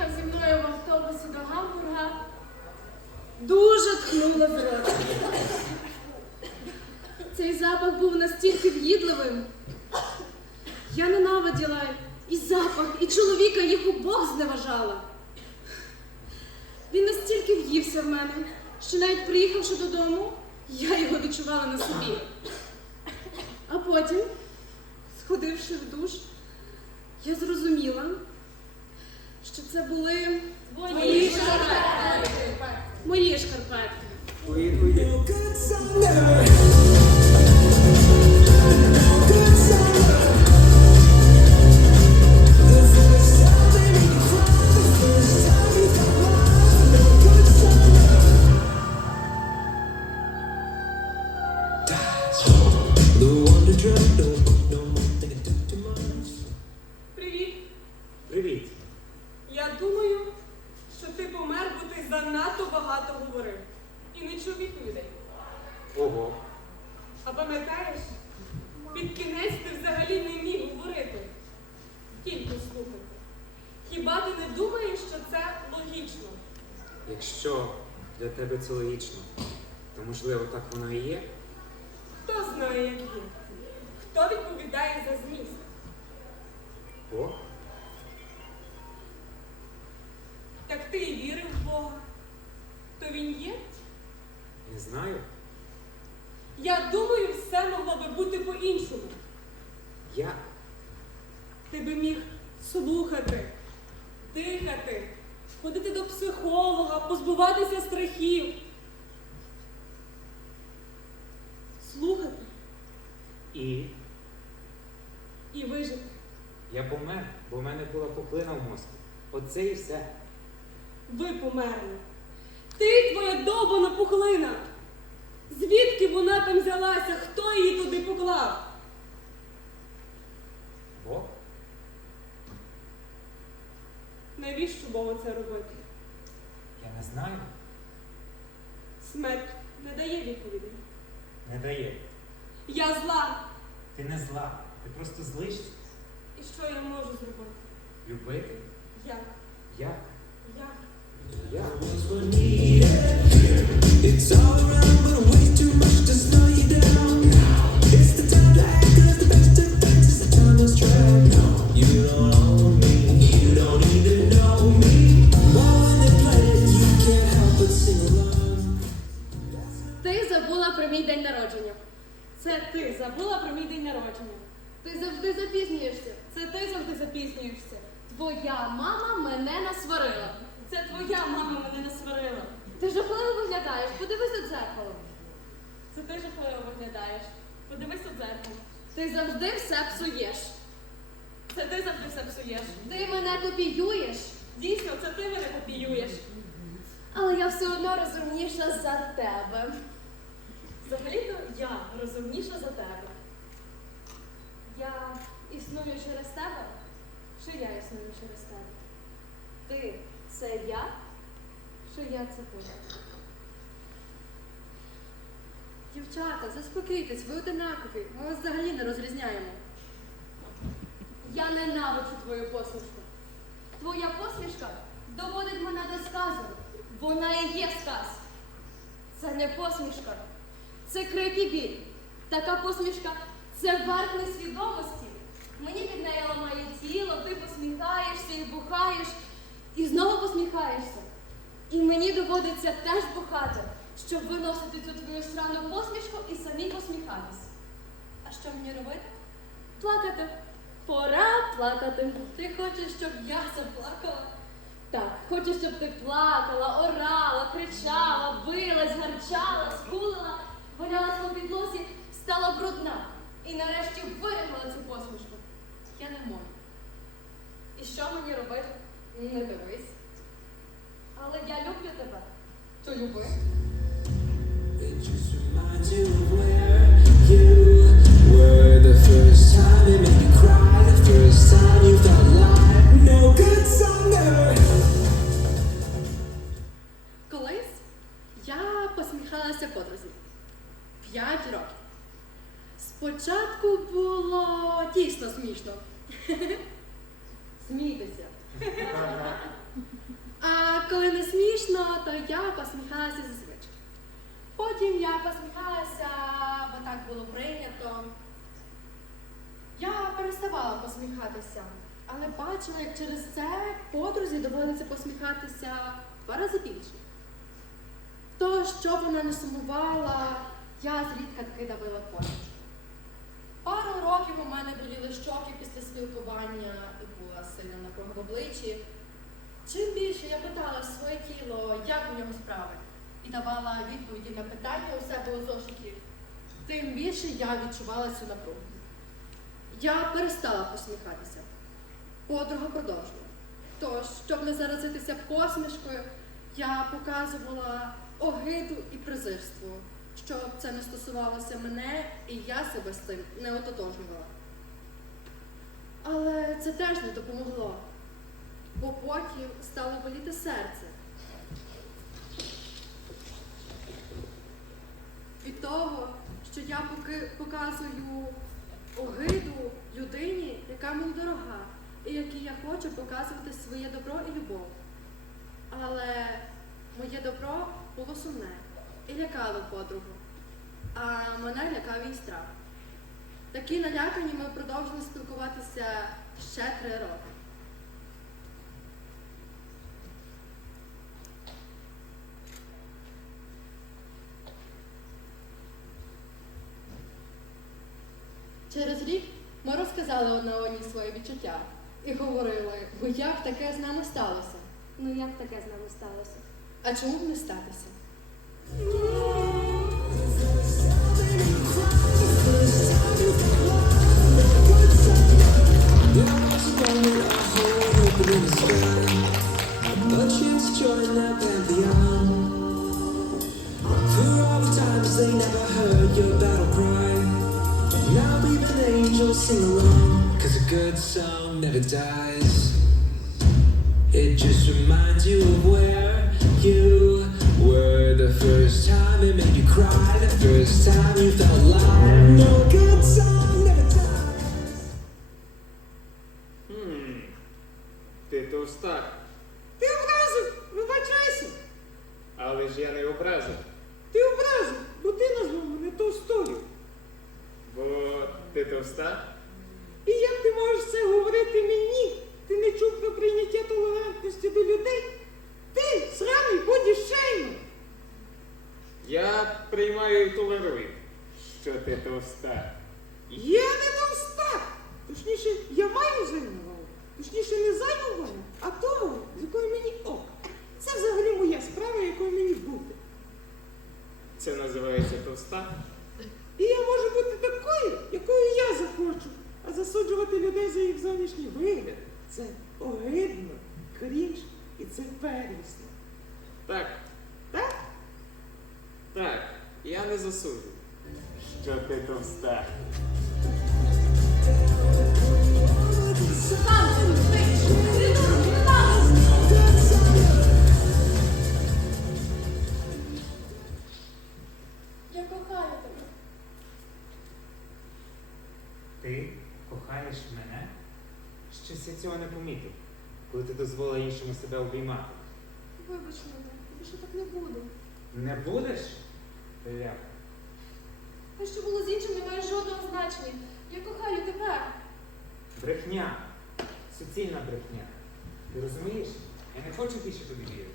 їхав зі мною в автобусі до Гамбурга, дуже тхнуло з рота. Цей запах був настільки в'їдливим. Я ненавиділа і запах, і чоловіка їх обох зневажала. Він настільки в'ївся в мене, що навіть приїхавши додому, я його відчувала на собі. А потім, сходивши в душ, я зрозуміла, що це були Твої шкарпетки. мої шкарпетки. Тебе це логічно, то можливо так воно і є. Хто знає, як є? Хто відповідає за зміст? Бог? Так ти і вірив в Бога. То він є? Не знаю. Я думаю, все могло би бути по-іншому. Як? Ти би міг слухати, дихати, ходити до психолога, страхів. Слухати І і вижити. я помер, бо в мене була пухлина в мозку. Оце і все. Ви померли. Ти твоя довбана пухлина. Звідки вона там взялася? Хто її туди поклав? Бог? Навіщо Богу це робити? Я не знаю. Смерть не дає відповіді. Не дає. Я зла. Ти не зла. Ти просто злишся. І що я можу зробити? Любити? Як? Як? Як? Як? Ти мене копіюєш. але я все одно розумніша за тебе. Взагалі-то я розумніша за тебе. Я існую через тебе, чи я існую через тебе? Ти це я, чи я це ти? Дівчата, заспокійтесь, ви одинакові. Ми вас взагалі не розрізняємо. Я ненавиджу твою посмішку. Твоя посмішка доводить мене до сказу. Вона і є сказ. Це не посмішка, це крик і біль. Така посмішка це верх несвідомості. Мені під нею ламає тіло, ти посміхаєшся і бухаєш, і знову посміхаєшся. І мені доводиться теж бухати, щоб виносити цю твою срану посмішку і самі посміхатись. А що мені робити? Плакати. Пора плакати. Ти хочеш, щоб я заплакала? Так, хочу, щоб ти плакала, орала, кричала, билась, гарчала, скулила, валялась по підлозі, стала брудна і нарешті виригла цю посмішку. Я не можу. І що мені робити? Не дивись. Але я люблю тебе. То люби. It just reminds you of where you were the first вона я зрідка таки давила поруч. Пару років у мене боліли щоки після спілкування і була сильна напруга в обличчі. Чим більше я питала своє тіло, як у нього справи, і давала відповіді на питання у себе у зошиті, тим більше я відчувала цю напругу. Я перестала посміхатися. Подруга продовжувала. Тож, щоб не заразитися посмішкою, я показувала огиду і презирство, щоб це не стосувалося мене, і я себе з цим не ототожнювала. Але це теж не допомогло, бо потім стало боліти серце. Від того, що я поки показую огиду людині, яка мені дорога, і якій я хочу показувати своє добро і любов. Але моє добро було сумне і лякало подругу, а мене лякав її страх. Такі налякані ми продовжили спілкуватися ще три роки. Через рік ми розказали одна одній свої відчуття і говорили, «Ну, як таке з нами сталося. Ну як таке з нами сталося? А чому б не статися? But she's joined the pantheon. For all the times they never heard your battle cry. Now even angels sing along. Cause a good song never dies. It just reminds you of where you were the first time it made you cry. The first time you felt alive. No good song never dies. Хм. Ти товста. Ти образив, вибачайся. Але ж я не образив. Ти образив, бо ти назвав мене товстою. Бо ти товста? І як ти можеш це говорити мені? Ти не чув про прийняття толерантності до людей? Ти сраний бодішеймер. Я приймаю і толерую, що ти товста. Я не товста. Точніше, я маю займувала. Точніше, не займувала, а того, з якою мені ок. Це взагалі моя справа, якою мені бути. Це називається товста. І я можу бути такою, якою я захочу. А засуджувати людей за їх зовнішній вигляд це огидно, крінж і це первісно. Так, Так? так, я не засуджую, що ти товста. Дозволила іншому себе обіймати. Вибач мене, більше так не буду. Не будеш? Ля. Те, що було з іншим, не має жодного значення. Я кохаю тебе. Брехня. Суцільна брехня. Ти розумієш? Я не хочу більше тобі вірити.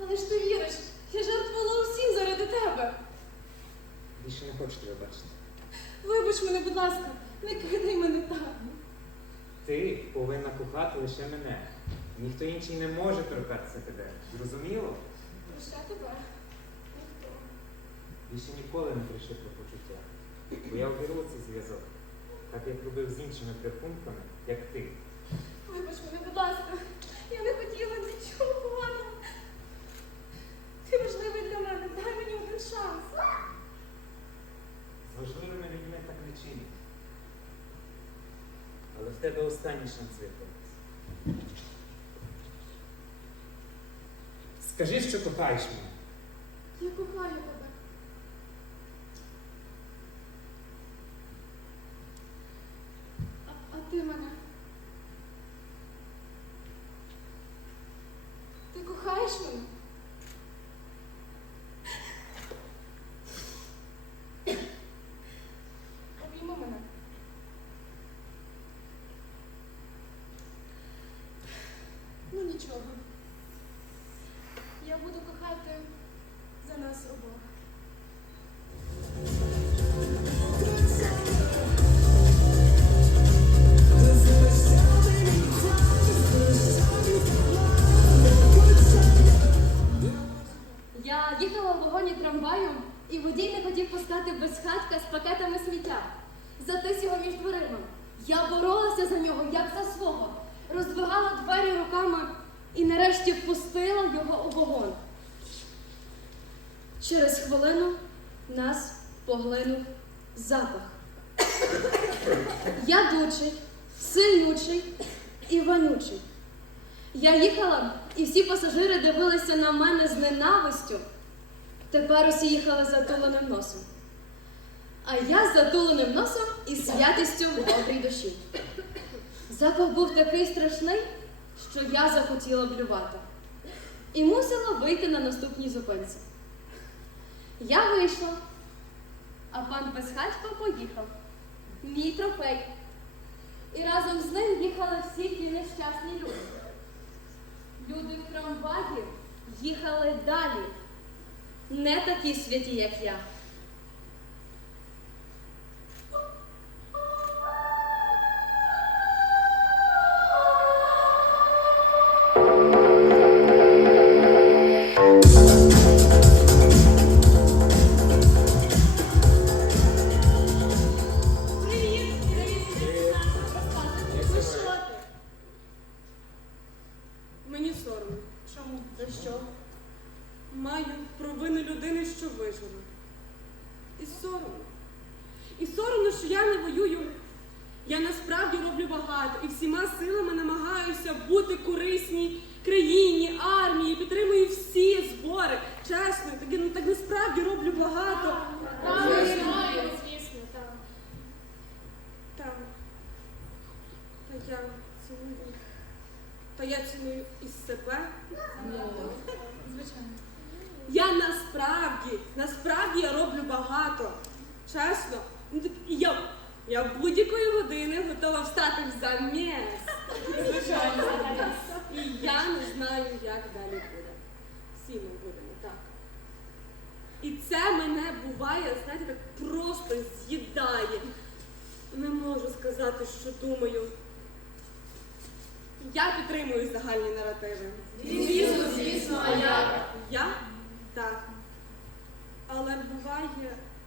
Але ж ти віриш, я жертвувала усім заради тебе. Більше не хочу тебе бачити. Вибач мене, будь ласка, не кидай мене так. Ти повинна кохати лише мене. Ніхто інший не може торкатися тебе. Зрозуміло? Лише тебе. Ніхто. Більше ніколи не кричи про почуття. Бо я обірву цей зв'язок, так як робив з іншими прихунками, як ти. Вибач мене, будь ласка. Я не хотіла нічого поганого. Ти важливий для мене. Дай мені один шанс. З важливими людьми так не чинять. Але в тебе останній шанс виправитися. Скажи, що кохаєш мене. Я кохаю тебе. Всі дивилися на мене з ненавистю. Тепер усі їхали затуленим носом. А я з затуленим носом і святістю в добрій душі. Запах був такий страшний, що я захотіла блювати. І мусила вийти на наступній зупинці. Я вийшла, а пан Безхатько поїхав. Мій трофей. І разом з ним їхали всі ті нещасні люди. Люди в трамваї їхали далі. Не такі святі, як я. Я ціную. Та я ціную і себе. Звичайно. Я насправді, насправді я роблю багато. Чесно. Ну, я, я будь-якої години готова встати в заміс. Звичайно. І я не знаю, як далі буде. Всі ми будемо так. І це мене буває, знаєте, так просто з'їдає. Не можу сказати, що думаю. Я підтримую загальні наративи. Звісно, звісно, а як? Я? Так. Але буває,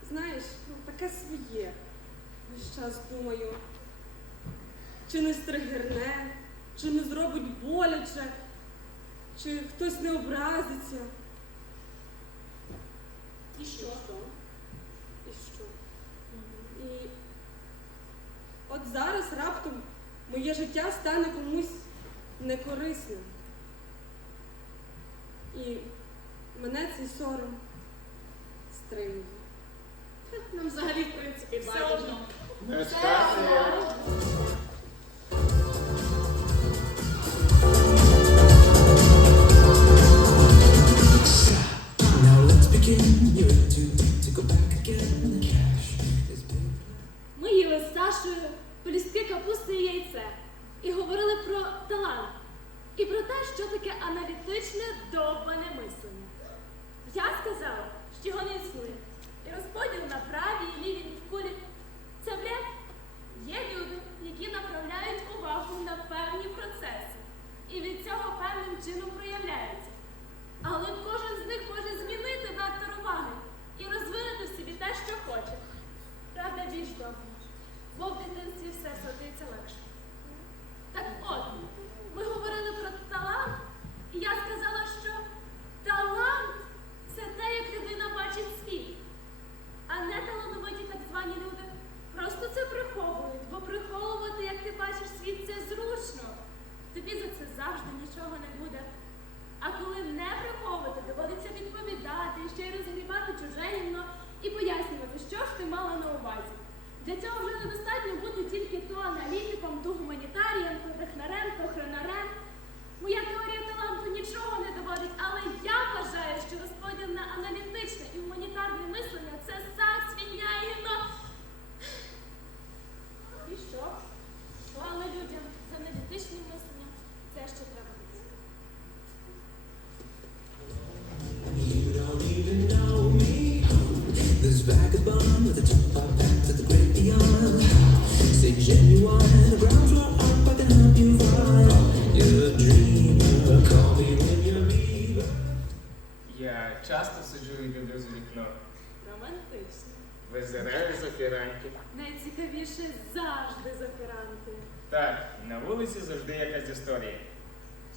знаєш, ну, таке своє. Весь час думаю, чи не стригерне, чи не зробить боляче, чи хтось не образиться. І що? І що? І от зараз раптом моє життя стане комусь некорисним. І мене цей сором стримує. Нам взагалі, в принципі, Все одно. Now let's begin. Завжди запіранки. Так, на вулиці завжди якась історія.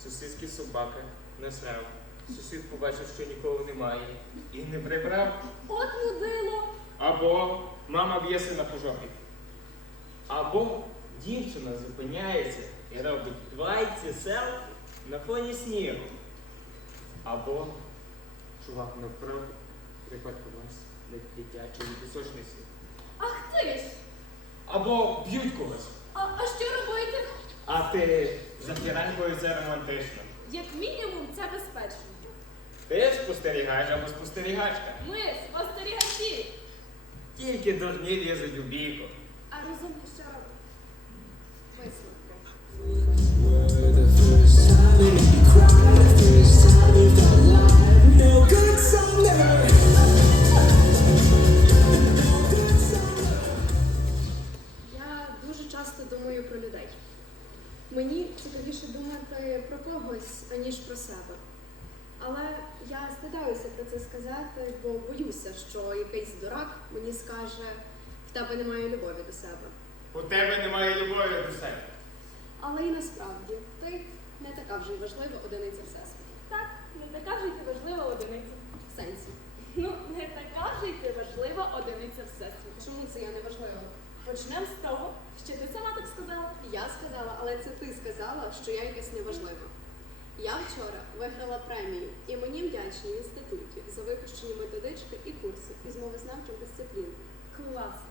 Сусідський собака насрав. Сусід побачив, що нікого немає. І не прибрав. От мудило. Або мама б'є сина по жопі. Або дівчина зупиняється і робить двайці селфі на фоні снігу. Або чувак навпроти приходить вас на дитячий пісочний світ. Ах ти ж! Або б'ють когось. А, а що робити? А ти за фіранкою це романтично. Як мінімум, це безпечно. Ти спостерігаєш або спостерігачка. Ми спостерігачі. Тільки дурні лізуть у бійку. А розумієш, що робити? Висновки. First time we cried, first time we felt alive. No good song часто думаю про людей. Мені цікавіше думати про когось, аніж про себе. Але я стидаюся про це сказати, бо боюся, що якийсь дурак мені скаже, в тебе немає любові до себе. У тебе немає любові до себе. Але і насправді ти не така вже й важлива одиниця всесвіту. Так, не така вже й ти важлива одиниця. В сенсі. Ну, не така вже й ти важлива одиниця всесвіту. Чому це я не важлива? Почнемо з того, що ти сама так сказала. Я сказала, але це ти сказала, що я якась неважлива. Я вчора виграла премію і мені вдячні в інституті за випущені методички і курси із мовознавчих дисциплін. Класно.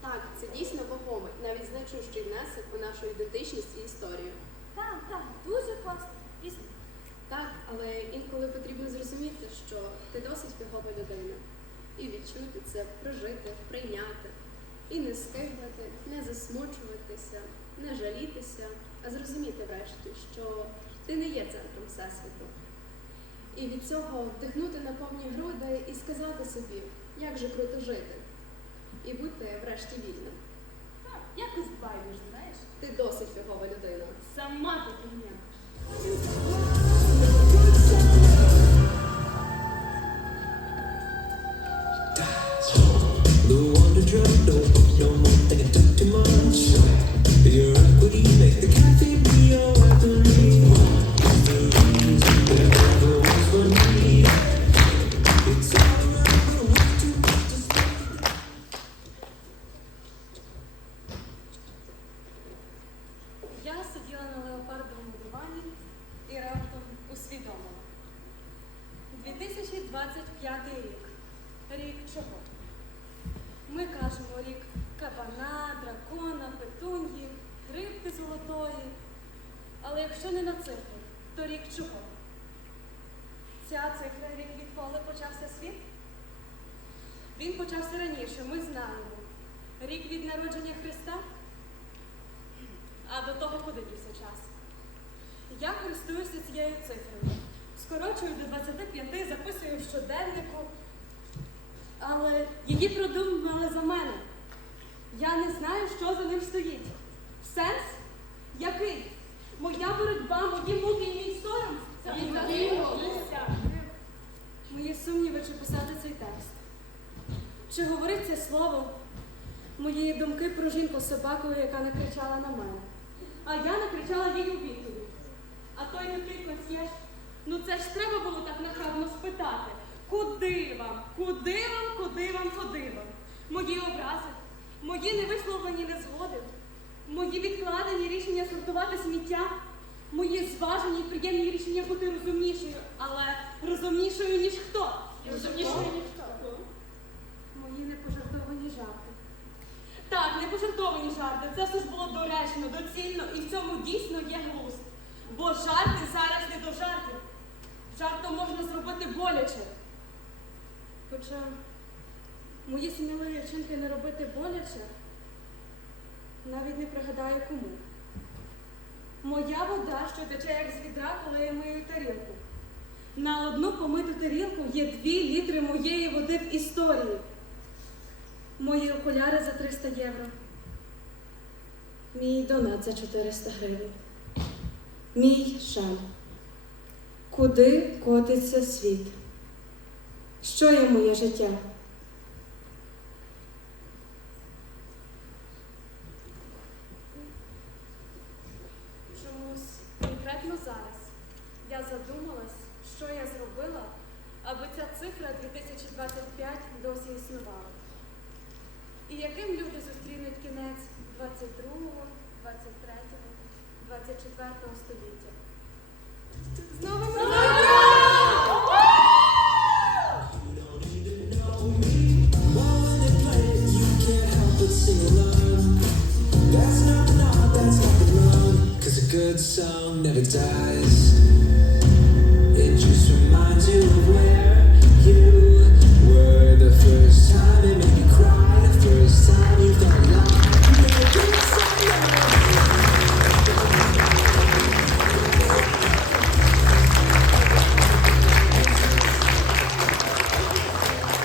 Так, це дійсно вагомий, навіть значущий внесок у нашу ідентичність і історію. Так, так, дуже класно. Дійсно. Так, але інколи потрібно зрозуміти, що ти досить фігова людина. І відчути це, прожити, прийняти. І не скиглити, не засмучуватися, не жалітися, а зрозуміти врешті, що ти не є центром Всесвіту. І від цього вдихнути на повні груди і сказати собі, як же круто жити. І бути врешті вільним. Так, якось байдуже, знаєш. Ти досить фігова людина. Сама таки не. Ця цифра рік відколи почався світ? Він почався раніше, ми знаємо. Рік від народження Христа? А до того куди дівся час? Я користуюся цією цифрою. Скорочую до 25, записую в щоденнику. Але її продумали за мене. Я не знаю, що за ним стоїть. Сенс? Який? Моя боротьба, мої муки і мій сором. Це Мої сумніви, чи писати цей текст. Чи говорить це слово? Мої думки про жінку з собакою, яка накричала на мене. А я накричала їй у відповідь. А той лютий консьєрж, ну це ж треба було так нахабно спитати. Куди вам? Куди вам, куди вам, куди вам? Мої образи, мої невисловлені незгоди, мої відкладені рішення сортувати сміття, мої зважені і приємні рішення бути розумнішою, але розумнішою, ніж хто? Розумнішою, ніж хто? Мої непожартовані жарти. Так, непожартовані жарти. Це все ж було доречно, доцільно, і в цьому дійсно є глузд. Бо жарти зараз не до жартів. Жартом можна зробити боляче. Хоча мої сміливі вчинки не робити боляче, навіть не пригадаю кому. Моя вода, що тече як з відра, коли я мию тарілку. На одну помиту тарілку є дві літри моєї води в історії. Мої окуляри за 300 євро. Мій донат за 400 гривень. Мій шаль. Куди котиться світ? Що є моє життя? Чомусь конкретно зараз я задумалась, що я зробила, аби ця цифра 2025 досі існувала. І яким люди зустрінуть кінець 22-го, 23-го, 24-го століття.